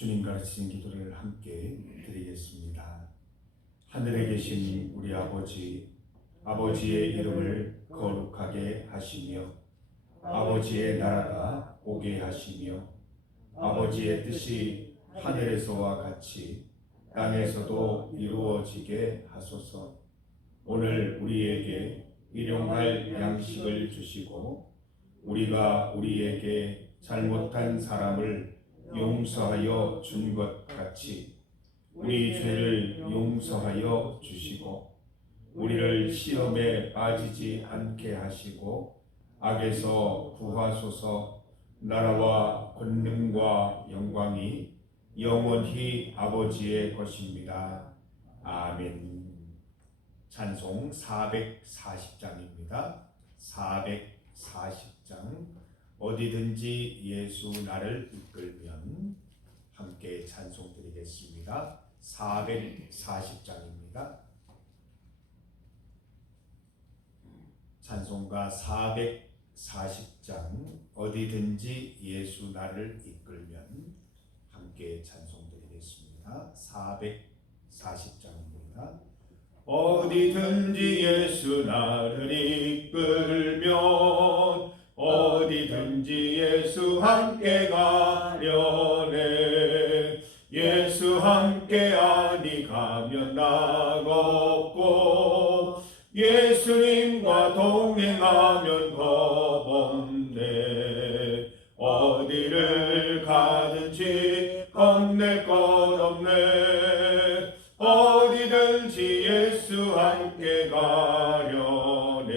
주님 가르치신 기도를 함께 드리겠습니다. 하늘에 계신 우리 아버지, 아버지의 이름을 거룩하게 하시며 아버지의 나라가 오게 하시며 아버지의 뜻이 하늘에서와 같이 땅에서도 이루어지게 하소서. 오늘 우리에게 일용할 양식을 주시고 우리가 우리에게 잘못한 사람을 용서하여 준 것 같이 우리 죄를 용서하여 주시고 우리를 시험에 빠지지 않게 하시고 악에서 구하소서. 나라와 권능과 영광이 영원히 아버지의 것입니다. 아멘. 찬송 440장입니다. 440장. 어디든지 예수 나를 이끌면. 함께 찬송 드리겠습니다. 440장입니다. 찬송가 440장. 어디든지 예수 나를 이끌면. 함께 찬송 드리겠습니다. 440장입니다. 어디든지 예수 나를 이끌면 어디든지 예수 함께 가려네. 예수 함께 아니 가면 낙없고 예수님과 동행하면 겁없네. 어디를 가든지 겁낼 것 없네. 어디든지 예수 함께 가려네.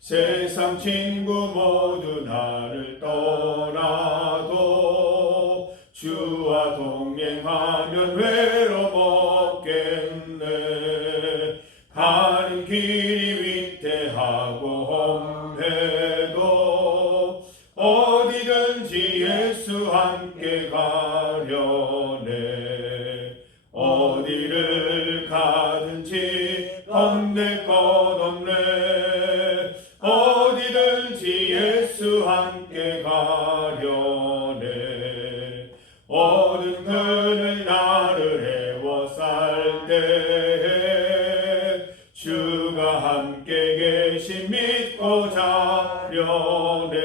세상 친구 모두 나를 떠나도 주와 동행하면 외로움 없겠네. 가는 길이 위태하고 험해도 어디든지 예수 함께 가려네. 어디를 가든지 겁낼 것 없네. 어디든지 예수 함께 가려네. 어른들은 나를 애워쌀 때에 주가 함께 계신 믿고 자려네.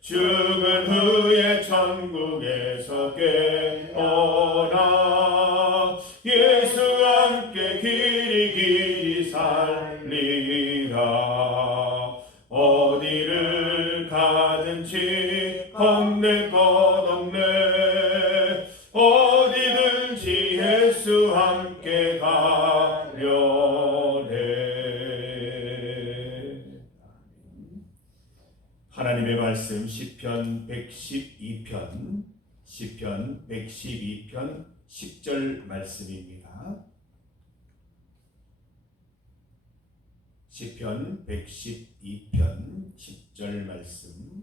죽은 후에 천국에서 깨어나 예수 함께 길이 살리라. 어디를 가든지 겁낼 것 없네. 어디든지 예수 함께 가려네. 하나님의 말씀 시편 112편 10절 말씀입니다. 시편 112편 10절 말씀.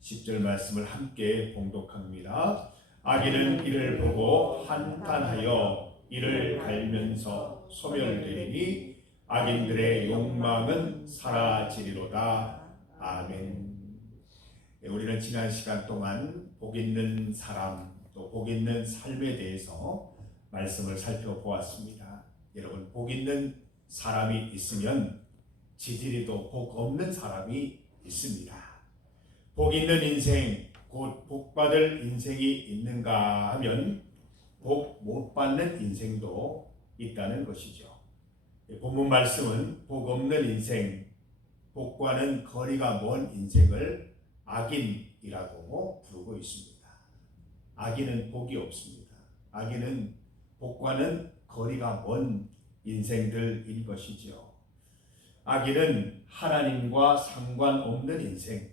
10절 말씀을 함께 봉독합니다. 악인은 이를 보고 한탄하여 이를 갈면서 소멸되리니 악인들의 욕망은 사라지리로다. 아멘. 우리는 지난 시간 동안 복 있는 사람, 또 복 있는 삶에 대해서 말씀을 살펴보았습니다. 여러분, 복 있는 사람이 있으면 지지리도 복 없는 사람이 있습니다. 복 있는 인생, 곧 복 받을 인생이 있는가 하면 복 못 받는 인생도 있다는 것이죠. 본문 말씀은 복 없는 인생, 복과는 거리가 먼 인생을 악인이라고 부르고 있습니다. 악인은 복이 없습니다. 악인은 복과는 거리가 먼 인생들인 것이죠. 악인은 하나님과 상관없는 인생,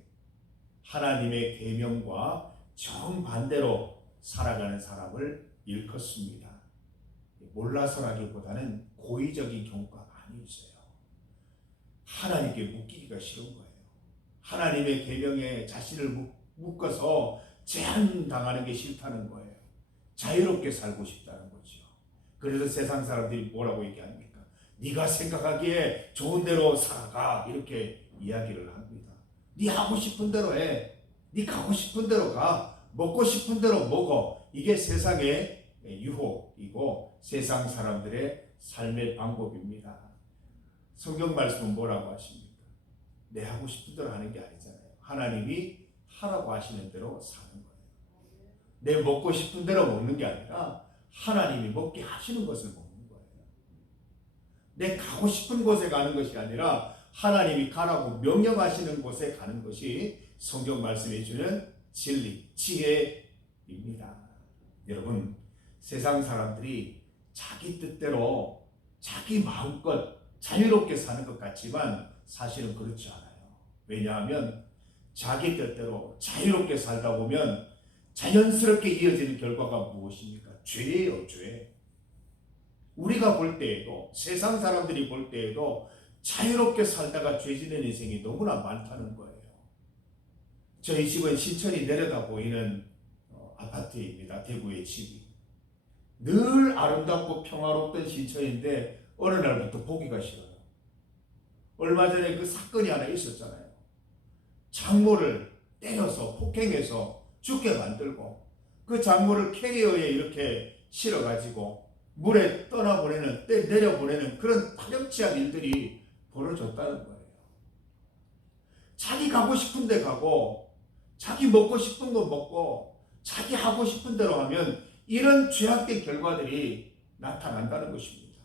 하나님의 계명과 정반대로 살아가는 사람을 일컫습니다. 몰라서라기보다는 고의적인 경우가 많이 있어요. 하나님께 묶이기가 싫은 거예요. 하나님의 계명에 자신을 묶어서 제한당하는 게 싫다는 거예요. 자유롭게 살고 싶다는 거죠. 그래서 세상 사람들이 뭐라고 얘기합니까? 네가 생각하기에 좋은 대로 살아가, 이렇게 이야기를 합니다. 네 하고 싶은 대로 해. 네 가고 싶은 대로 가. 먹고 싶은 대로 먹어. 이게 세상의 유혹이고 세상 사람들의 삶의 방법입니다. 성경 말씀은 뭐라고 하십니까? 내 하고 싶은 대로 하는 게 아니잖아요. 하나님이 하라고 하시는 대로 사는 거예요. 내 먹고 싶은 대로 먹는 게 아니라 하나님이 먹게 하시는 것을 먹는 거예요. 내 가고 싶은 곳에 가는 것이 아니라 하나님이 가라고 명령하시는 곳에 가는 것이 성경 말씀해 주는 진리, 지혜입니다. 여러분, 세상 사람들이 자기 뜻대로 자기 마음껏 자유롭게 사는 것 같지만 사실은 그렇지 않아요. 왜냐하면 자기 뜻대로 자유롭게 살다 보면 자연스럽게 이어지는 결과가 무엇입니까? 죄예요, 죄. 우리가 볼 때에도, 세상 사람들이 볼 때에도 자유롭게 살다가 죄 지는 인생이 너무나 많다는 거예요. 저희 집은 신천이 내려다 보이는 아파트입니다. 대구의 집이. 늘 아름답고 평화롭던 신천인데 어느 날부터 보기가 싫어요. 얼마 전에 그 사건이 하나 있었잖아요. 장모를 때려서 폭행해서 죽게 만들고 그 장모를 캐리어에 이렇게 실어가지고 물에 떠나보내는, 내려보내는 그런 파렴치한 일들이 벌어졌다는 거예요. 자기 가고 싶은 데 가고 자기 먹고 싶은 거 먹고 자기 하고 싶은 대로 하면 이런 죄악된 결과들이 나타난다는 것입니다.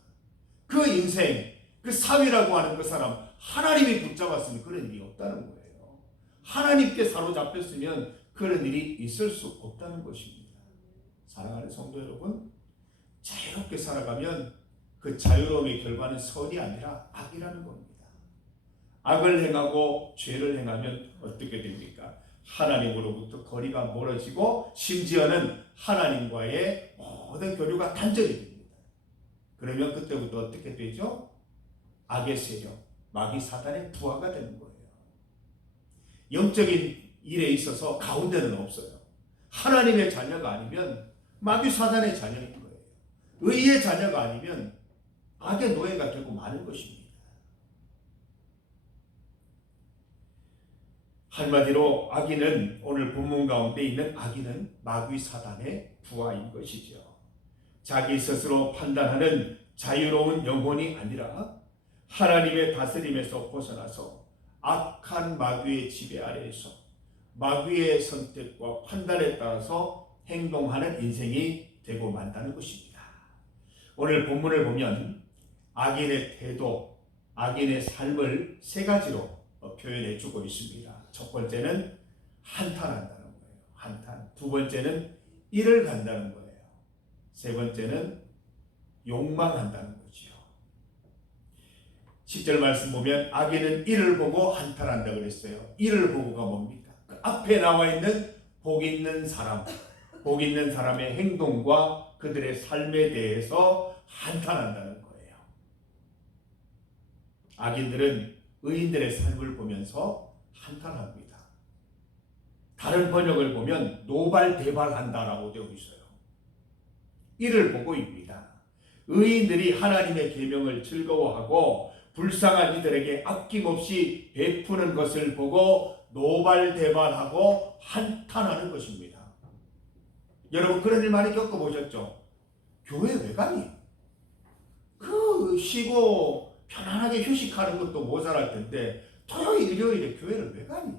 그 인생, 그 사위라고 하는 그 사람, 하나님이 붙잡았으면 그런 일이 없다는 거예요. 하나님께 사로잡혔으면 그런 일이 있을 수 없다는 것입니다. 사랑하는 성도 여러분, 자유롭게 살아가면 그 자유로움의 결과는 선이 아니라 악이라는 겁니다. 악을 행하고 죄를 행하면 어떻게 됩니까? 하나님으로부터 거리가 멀어지고 심지어는 하나님과의 모든 교류가 단절이 됩니다. 그러면 그때부터 어떻게 되죠? 악의 세력, 마귀 사단의 부하가 되는 거예요. 영적인 일에 있어서 가운데는 없어요. 하나님의 자녀가 아니면 마귀 사단의 자녀인 거예요. 의의 자녀가 아니면 악의 노예가 되고 마는 것입니다. 한마디로 악인은, 오늘 본문 가운데 있는 악인은 마귀 사단의 부하인 것이죠. 자기 스스로 판단하는 자유로운 영혼이 아니라 하나님의 다스림에서 벗어나서 악한 마귀의 지배 아래에서 마귀의 선택과 판단에 따라서 행동하는 인생이 되고 만다는 것입니다. 오늘 본문을 보면 악인의 태도, 악인의 삶을 세 가지로 표현해 주고 있습니다. 첫 번째는 한탄한다는 거예요. 한탄. 두 번째는 일을 간다는 거예요. 세 번째는 욕망한다는 거지요. 10절 말씀 보면 악인은 이를 보고 한탄한다 그랬어요. 이를 보고가 뭡니까? 그 앞에 나와 있는 복 있는 사람, 복 있는 사람의 행동과 그들의 삶에 대해서 한탄한다는 거예요. 악인들은 의인들의 삶을 보면서 한탄합니다. 다른 번역을 보면 노발대발한다라고 되어 있어요. 이를 보고입니다. 의인들이 하나님의 계명을 즐거워하고 불쌍한 이들에게 아낌없이 베푸는 것을 보고 노발대발하고 한탄하는 것입니다. 여러분 그런 일 많이 겪어보셨죠? 교회 왜 가니? 그 쉬고 편안하게 휴식하는 것도 모자랄 텐데 토요일, 일요일에 교회를 왜 가니?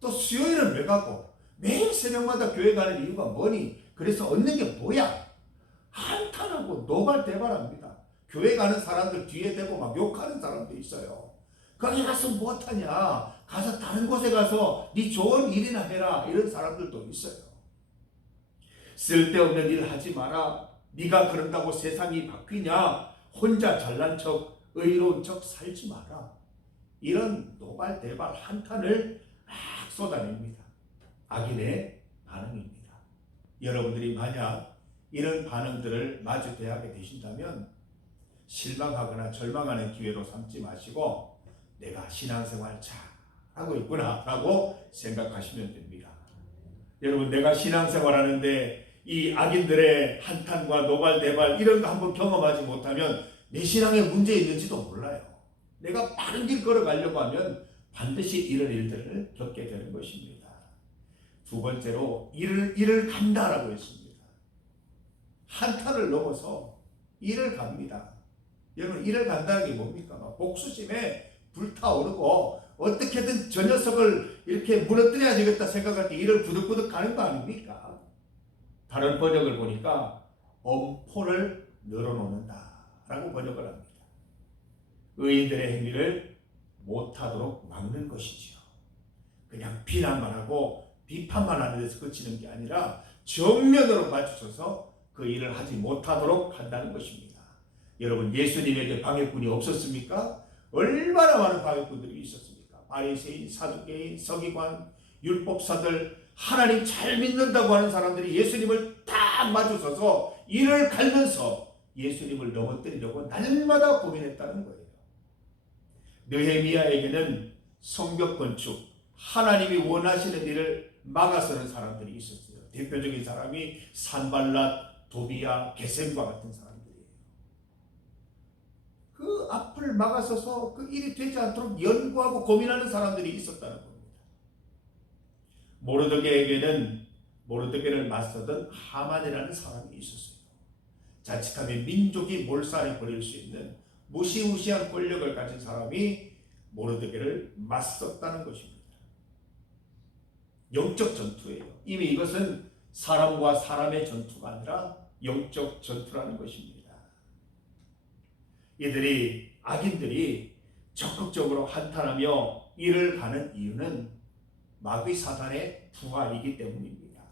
또 수요일은 왜 가고? 매일 새벽마다 교회 가는 이유가 뭐니? 그래서 얻는 게 뭐야? 한탄하고 노발대발합니다. 교회 가는 사람들 뒤에 대고 막 욕하는 사람도 있어요. 거기 가서 못하냐? 가서 다른 곳에 가서 네 좋은 일이나 해라. 이런 사람들도 있어요. 쓸데없는 일 하지 마라. 네가 그런다고 세상이 바뀌냐? 혼자 잘난 척, 의로운 척 살지 마라. 이런 노발대발 한탄을 막 쏟아냅니다. 악인의 반응입니다. 여러분들이 만약 이런 반응들을 마주대하게 되신다면 실망하거나 절망하는 기회로 삼지 마시고 내가 신앙생활 잘하고 있구나 라고 생각하시면 됩니다. 여러분 내가 신앙생활 하는데 이 악인들의 한탄과 노발대발 이런 거 한번 경험하지 못하면 내 신앙에 문제 있는지도 몰라요. 내가 바른 길 걸어가려고 하면 반드시 이런 일들을 겪게 되는 것입니다. 두 번째로 일을 간다라고 했습니다. 한탄을 넘어서 일을 갑니다. 여러분, 일을 간다는 게 뭡니까? 복수심에 불타오르고 어떻게든 저 녀석을 이렇게 무너뜨려야 되겠다 생각할 때 일을 부득부득 가는 거 아닙니까? 다른 번역을 보니까 엄포를 늘어놓는다라고 번역을 합니다. 의인들의 행위를 못하도록 막는 것이지요. 그냥 비난만 하고 비판만 하는 데서 그치는 게 아니라 정면으로 마주쳐서 그 일을 하지 못하도록 한다는 것입니다. 여러분, 예수님에게 방해꾼이 없었습니까? 얼마나 많은 방해꾼들이 있었습니까? 바리새인, 사두개인, 서기관, 율법사들, 하나님 잘 믿는다고 하는 사람들이 예수님을 딱 마주서서 이를 갈면서 예수님을 넘어뜨리려고 날마다 고민했다는 거예요. 느헤미야에게는 성벽 건축, 하나님이 원하시는 일을 막아서는 사람들이 있었어요. 대표적인 사람이 산발랏, 도비야, 게셈과 같은 사람들이에요. 그 앞을 막아서서 그 일이 되지 않도록 연구하고 고민하는 사람들이 있었다는 겁니다. 모르드게를 맞서던 하만이라는 사람이 있었어요. 자칫하면 민족이 몰살해 버릴 수 있는 무시무시한 권력을 가진 사람이 모르드게를 맞섰다는 것입니다. 영적 전투예요. 이미 이것은 사람과 사람의 전투가 아니라 영적 전투라는 것입니다. 악인들이 적극적으로 한탄하며 일을 가는 이유는 마귀 사단의 부활이기 때문입니다.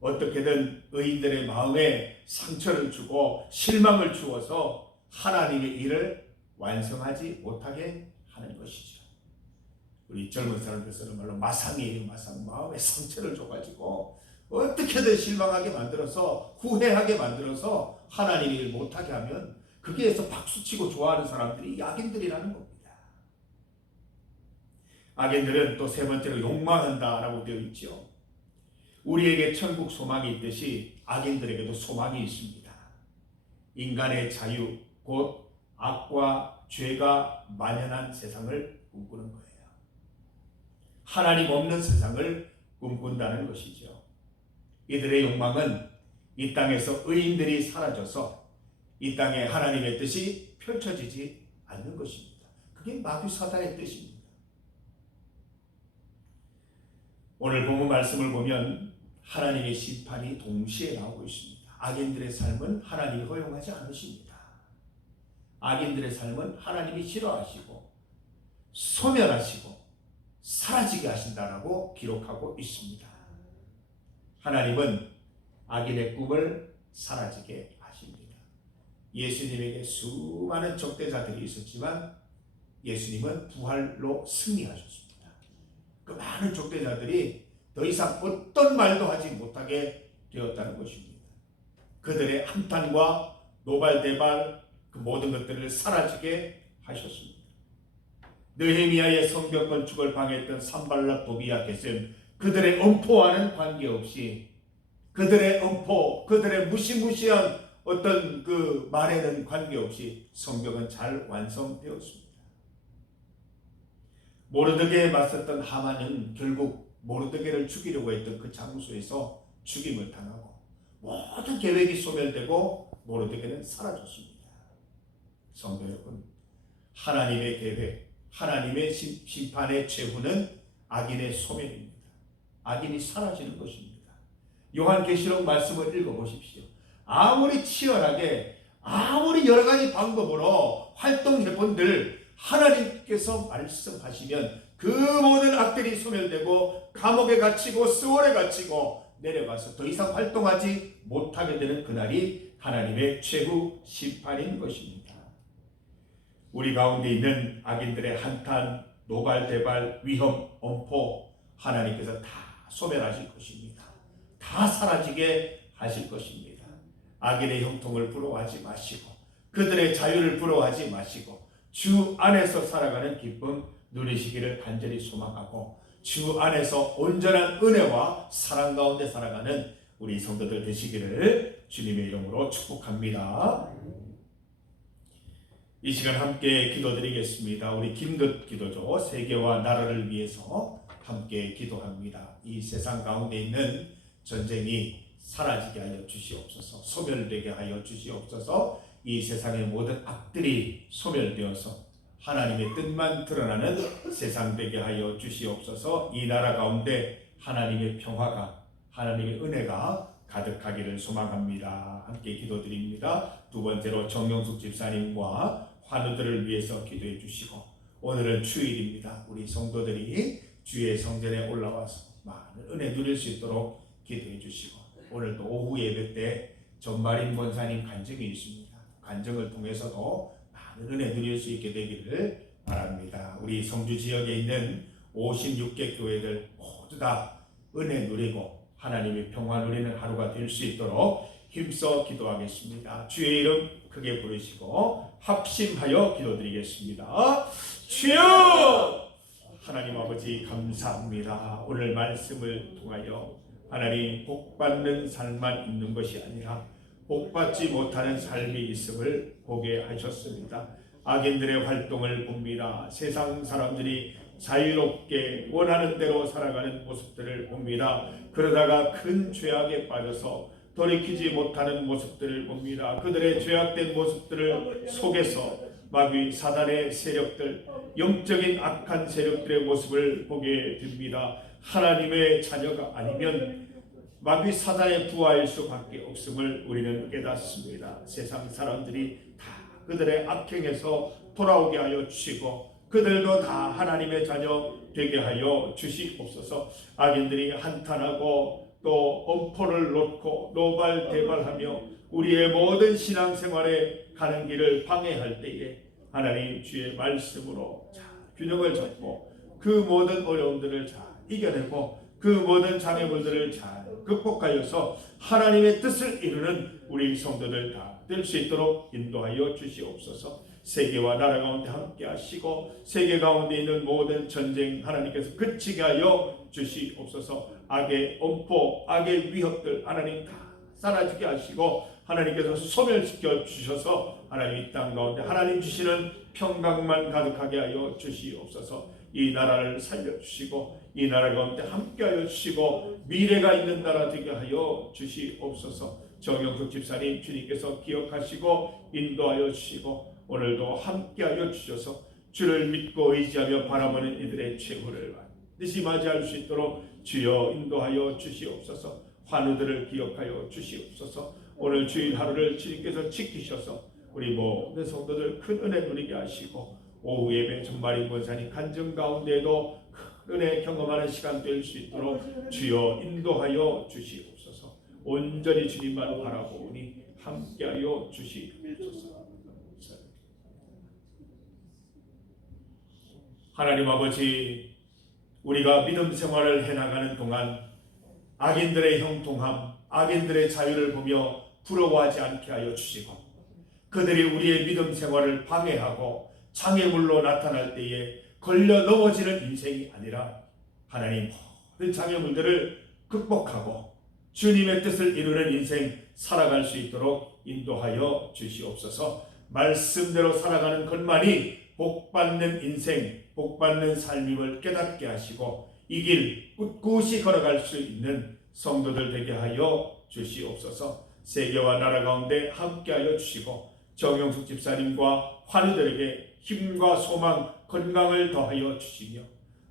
어떻게든 의인들의 마음에 상처를 주고 실망을 주어서 하나님의 일을 완성하지 못하게 하는 것이죠. 우리 젊은 사람들 쓰는 말로 마상이에요. 마상. 마음에 상처를 줘가지고 어떻게든 실망하게 만들어서 후회하게 만들어서 하나님의 일 못하게 하면 거기에서 박수치고 좋아하는 사람들이 악인들이라는 겁니다. 악인들은 또 세 번째로 욕망한다라고 되어 있죠. 우리에게 천국 소망이 있듯이 악인들에게도 소망이 있습니다. 인간의 자유, 곧 악과 죄가 만연한 세상을 꿈꾸는 거예요. 하나님 없는 세상을 꿈꾼다는 것이죠. 이들의 욕망은 이 땅에서 의인들이 사라져서 이 땅에 하나님의 뜻이 펼쳐지지 않는 것입니다. 그게 마귀 사단의 뜻입니다. 오늘 본문 말씀을 보면 하나님의 심판이 동시에 나오고 있습니다. 악인들의 삶은 하나님이 허용하지 않으십니다. 악인들의 삶은 하나님이 싫어하시고 소멸하시고 사라지게 하신다라고 기록하고 있습니다. 하나님은 악인의 꿈을 사라지게 하십니다. 예수님에게 수많은 적대자들이 있었지만 예수님은 부활로 승리하셨습니다. 그 많은 적대자들이 더 이상 어떤 말도 하지 못하게 되었다는 것입니다. 그들의 한탄과 노발대발 그 모든 것들을 사라지게 하셨습니다. 느헤미야의 성벽 건축을 방해했던 산발랏, 도비야, 게셈, 그들의 엄포와는 관계없이 그들의 엄포, 그들의 무시무시한 어떤 그 말에는 관계없이 성벽은 잘 완성되었습니다. 모르드게에 맞섰던 하만은 결국 모르드게를 죽이려고 했던 그 장소에서 죽임을 당하고 모든 계획이 소멸되고 모르드게는 사라졌습니다. 성도 여러분, 하나님의 계획, 하나님의 심판의 최후는 악인의 소멸입니다. 악인이 사라지는 것입니다. 요한계시록 말씀을 읽어보십시오. 아무리 치열하게 아무리 여러 가지 방법으로 활동해본들 하나님께서 말씀하시면 그 모든 악들이 소멸되고 감옥에 갇히고 수월에 갇히고 내려가서 더 이상 활동하지 못하게 되는 그날이 하나님의 최후 심판인 것입니다. 우리 가운데 있는 악인들의 한탄, 노발대발, 위험, 엄포 하나님께서 다 소멸하실 것입니다. 다 사라지게 하실 것입니다. 악인의 형통을 부러워하지 마시고 그들의 자유를 부러워하지 마시고 주 안에서 살아가는 기쁨 누리시기를 간절히 소망하고 주 안에서 온전한 은혜와 사랑 가운데 살아가는 우리 성도들 되시기를 주님의 이름으로 축복합니다. 이 시간 함께 기도드리겠습니다. 우리 긴급 기도죠. 세계와 나라를 위해서 함께 기도합니다. 이 세상 가운데 있는 전쟁이 사라지게 하여 주시옵소서. 소멸되게 하여 주시옵소서. 이 세상의 모든 악들이 소멸되어서 하나님의 뜻만 드러나는 세상 되게 하여 주시옵소서. 이 나라 가운데 하나님의 평화가, 하나님의 은혜가 가득하기를 소망합니다. 함께 기도드립니다. 두 번째로 정영숙 집사님과 환우들을 위해서 기도해 주시고, 오늘은 주일입니다. 우리 성도들이 주의 성전에 올라와서 많은 은혜 누릴 수 있도록 기도해 주시고, 오늘도 오후 예배 때 전마린 권사님 간증이 있습니다. 간증을 통해서도 많은 은혜 누릴 수 있게 되기를 바랍니다. 우리 성주 지역에 있는 56개 교회들 모두 다 은혜 누리고 하나님의 평화 누리는 하루가 될 수 있도록 힘써 기도하겠습니다. 주의 이름 크게 부르시고 합심하여 기도드리겠습니다. 주여! 하나님 아버지 감사합니다. 오늘 말씀을 통하여 하나님 복받는 삶만 있는 것이 아니라 복받지 못하는 삶이 있음을 보게 하셨습니다. 악인들의 활동을 봅니다. 세상 사람들이 자유롭게 원하는 대로 살아가는 모습들을 봅니다. 그러다가 큰 죄악에 빠져서 돌이키지 못하는 모습들을 봅니다. 그들의 죄악된 모습들을 속에서 마귀 사단의 세력들, 영적인 악한 세력들의 모습을 보게 됩니다. 하나님의 자녀가 아니면 마귀 사단의 부하일 수밖에 없음을 우리는 깨닫습니다. 세상 사람들이 다 그들의 악행에서 돌아오게 하여 주시고, 그들도 다 하나님의 자녀 되게 하여 주시옵소서. 악인들이 한탄하고 또 엄포를 놓고 노발대발하며 우리의 모든 신앙생활에 가는 길을 방해할 때에 하나님 주의 말씀으로 잘 균형을 잡고 그 모든 어려움들을 잘 이겨내고 그 모든 장애물들을 잘 극복하여서 하나님의 뜻을 이루는 우리 성도들 다 될 수 있도록 인도하여 주시옵소서. 세계와 나라 가운데 함께 하시고 세계 가운데 있는 모든 전쟁 하나님께서 그치게 하여 주시옵소서. 악의 엄포, 악의 위협들 하나님 다 사라지게 하시고 하나님께서 소멸시켜 주셔서 하나님 이 땅 가운데 하나님 주시는 평강만 가득하게 하여 주시옵소서. 이 나라를 살려주시고 이 나라 가운데 함께하여 주시고 미래가 있는 나라 되게 하여 주시옵소서. 정영숙 집사님 주님께서 기억하시고 인도하여 주시고 오늘도 함께하여 주셔서 주를 믿고 의지하며 바라보는 이들의 최후를 반드시 맞이할 수 있도록 주여 인도하여 주시옵소서. 환우들을 기억하여 주시옵소서. 오늘 주일 하루를 주님께서 지키셔서 우리 모든 성도들 큰 은혜 누리게 하시고 오후 예배 전마린 권사님 간증 가운데도 큰 은혜 경험하는 시간 될 수 있도록 주여 인도하여 주시옵소서. 온전히 주님만 바라보니 함께하여 주시옵소서. 하나님 아버지, 우리가 믿음 생활을 해나가는 동안 악인들의 형통함, 악인들의 자유를 보며 부러워하지 않게 하여 주시고 그들이 우리의 믿음 생활을 방해하고 장애물로 나타날 때에 걸려 넘어지는 인생이 아니라 하나님 모든 장애물들을 극복하고 주님의 뜻을 이루는 인생 살아갈 수 있도록 인도하여 주시옵소서. 말씀대로 살아가는 것만이 복받는 인생, 복받는 삶임을 깨닫게 하시고 이 길 꿋꿋이 걸어갈 수 있는 성도들 되게 하여 주시옵소서. 세계와 나라 가운데 함께하여 주시고 정영숙 집사님과 환우들에게 힘과 소망, 건강을 더하여 주시며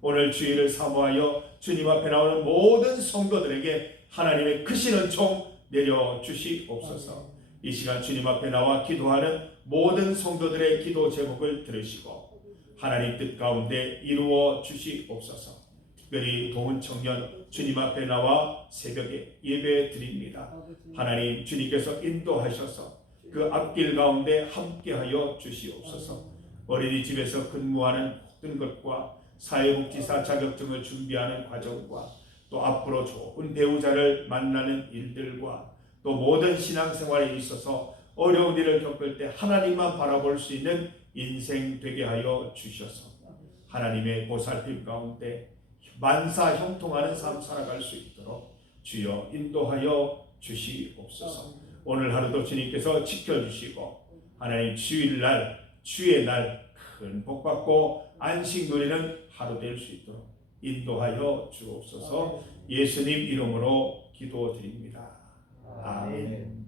오늘 주일을 사모하여 주님 앞에 나오는 모든 성도들에게 하나님의 크신 은총 내려 주시옵소서. 이 시간 주님 앞에 나와 기도하는 모든 성도들의 기도 제목을 들으시고 하나님 뜻 가운데 이루어 주시옵소서. 특별히 도훈 청년 주님 앞에 나와 새벽에 예배 드립니다. 하나님 주님께서 인도하셔서 그 앞길 가운데 함께하여 주시옵소서. 어린이집에서 근무하는 모든 것과 사회복지사 자격증을 준비하는 과정과 또 앞으로 좋은 배우자를 만나는 일들과 또 모든 신앙생활에 있어서 어려운 일을 겪을 때 하나님만 바라볼 수 있는 인생 되게 하여 주셔서 하나님의 보살핌 가운데 만사 형통하는 삶 살아갈 수 있도록 주여 인도하여 주시옵소서. 오늘 하루도 주님께서 지켜주시고 하나님 주일날 주의 날 큰 복받고 안식 누리는 하루 될 수 있도록 인도하여 주옵소서. 예수님 이름으로 기도드립니다. 아멘.